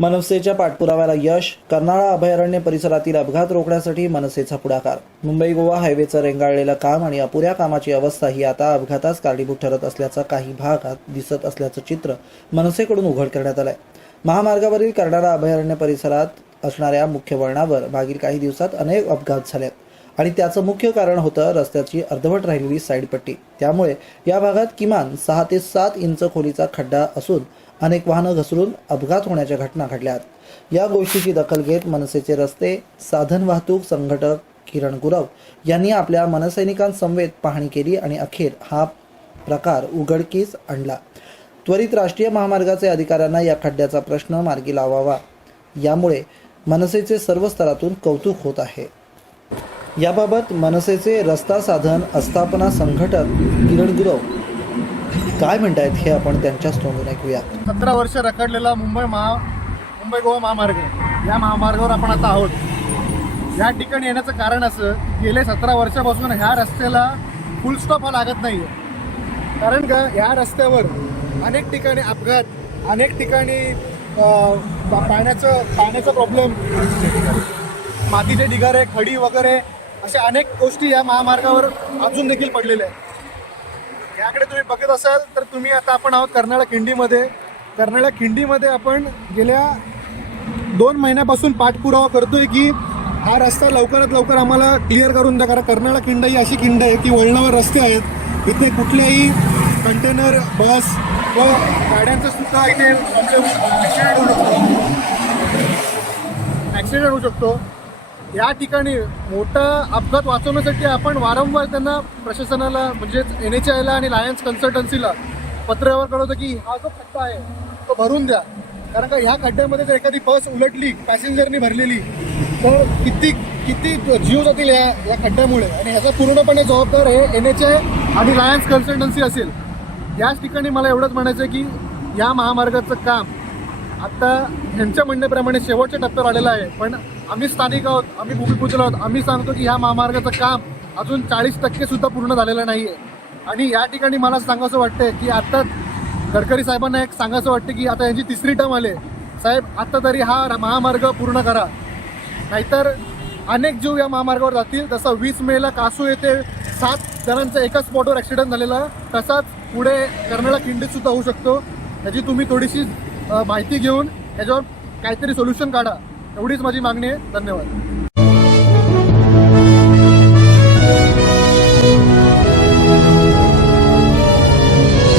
मनसेच्या पाठपुराव्याला यश कर्नाळा अभयारण्य परिसरातील अपघात रोखण्यासाठी मनसेचा पुढाकार. मुंबई गोवा हायवेचं रेंगाळलेलं काम आणि अपुऱ्या कामाची अवस्था ही आता अपघातास कारणीभूत ठरत असल्याचा काही भागात दिसत असल्याचं चित्र मनसेकडून उघड करण्यात आलंय. महामार्गावरील कर्नाळा अभयारण्य परिसरात असणाऱ्या मुख्य वळणावर मागील काही दिवसात अनेक अपघात झालेत. आणि त्याचं मुख्य कारण होतं रस्त्याची अर्धवट राहिलेली साईड पट्टी. त्यामुळे या भागात किमान सहा ते सात इंच खोलीचा खड्डा असून अनेक वाहनं घसरून अपघात होण्याच्या घटना घडल्यात. या गोष्टीची दखल घेत मनसेचे रस्ते साधन वाहतूक संघटक किरण गुरव यांनी आपल्या मनसैनिकांसमवेत पाहणी केली आणि अखेर हा प्रकार उघडकीस आणला. त्वरित राष्ट्रीय महामार्गाचे अधिकाऱ्यांना या खड्ड्याचा प्रश्न मार्गी लावावा. यामुळे मनसेचे सर्व स्तरातून कौतुक होत आहे. याबाबत मनसेचे रस्ता साधन आस्थापना संघटक किरण गुरव काय म्हणतायत हे आपण त्यांच्याच तोंडून ऐकूया. सतरा वर्ष रखडलेला मुंबई महा मुंबई गोवा महामार्ग. या महामार्गावर आपण आता आहोत. या ठिकाणी येण्याचं कारण असं की गेले सतरा वर्षापासून ह्या रस्त्याला फुल स्टॉप हा लागत नाही आहे कारण का ह्या रस्त्यावर अनेक ठिकाणी अपघात अनेक ठिकाणी पाण्याचं पाण्याचा प्रॉब्लेम मातीचे ढिगारे खडी वगैरे अशा अनेक गोष्टी या महामार्गावर अजून देखील पडलेल्या आहेत. याकडे तुम्ही बघत असाल तर तुम्ही आता आपण आहोत कर्नाळा खिंडीमध्ये. कर्नाळा खिंडीमध्ये आपण गेल्या दोन महिन्यापासून पाठपुरावा करतोय की हा रस्ता लवकरात लवकर आम्हाला क्लिअर करून द्या. कारण कर्नाळा खिंड ही अशी खिंड आहे की वळणावर रस्ते आहेत. इथे कुठल्याही कंटेनर बस व गाड्यांचं सुद्धा इथे ॲक्सिडेंट होऊ शकतो. ॲक्सिडेंट होऊ शकतो. या ठिकाणी मोठा अपघात वाचवण्यासाठी आपण वारंवार त्यांना प्रशासनाला म्हणजेच एन एच आयला आणि लायन्स कन्सल्टन्सीला पत्रावर कळवतो की हा जो खड्डा आहे तो भरून द्या. कारण का ह्या खड्ड्यामध्ये जर एखादी बस उलटली पॅसेंजरनी भरलेली तर किती किती जीव जातील या या खड्ड्यामुळे? आणि ह्याचा पूर्णपणे जबाबदार हे एन एच आय आणि लायन्स कन्सल्टन्सी असेल. याच ठिकाणी मला एवढंच म्हणायचं आहे की या महामार्गाचं काम आता ह्यांच्या म्हणण्याप्रमाणे शेवटच्या टप्प्यावर आलेलं आहे. पण आम्ही स्थानिक आहोत आम्ही भूमिपूजन आहोत. आम्ही सांगतो की ह्या महामार्गाचं काम अजून चाळीस टक्के सुद्धा पूर्ण झालेलं नाही आहे आणि या ठिकाणी मला सांगावंसं वाटतंय की आता गडकरी साहेबांना एक सांगायचं वाटतं की आता यांची तिसरी टर्म आले साहेब आता तरी हा महामार्ग पूर्ण करा. नाहीतर अनेक जीव या महामार्गावर जातील. जसं वीस मेला कासू येथे सात जणांचा एकाच स्पॉटवर ॲक्सिडेंट झालेला तसाच पुढे कर्नाळा खिंडीत सुद्धा होऊ शकतो. त्याची तुम्ही थोडीशी माहिती घेऊन याच्यावर काहीतरी सोल्युशन काढा. एवढीच माझी मागणी आहे. धन्यवाद.